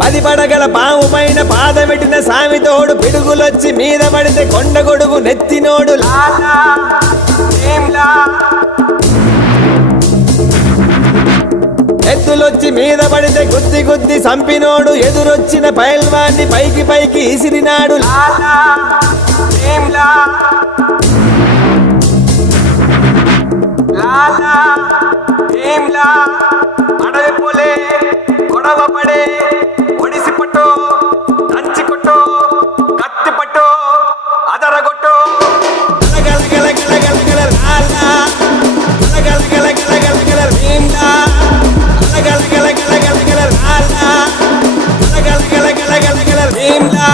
పది పడగల పాము పైన పాదమెట్టిన సామితోడు పిడుగులొచ్చి మీద పడితే కొండ గొడుగు నెత్తినోడు లాలా భీమ్లా. ఎద్దులొచ్చి మీద పడితే గుద్ది గుద్ది సంపినోడు ఎదురొచ్చిన పైల్వాన్ని పైకి పైకి ఇసిరినాడు లాలా భీమ్లా. లాలా భీమ్లా. అడవి పోలే గొడవ పడే ఒడిసి పట్టు దంచి కొట్టు కత్తి పట్టు అదరగొట్టు గల గల గల గల గల లాలా గల గల గల గల గల భీమ్లా. గల గల గల గల గల గల లాలా గల గల గల గల గల గల భీమ్లా.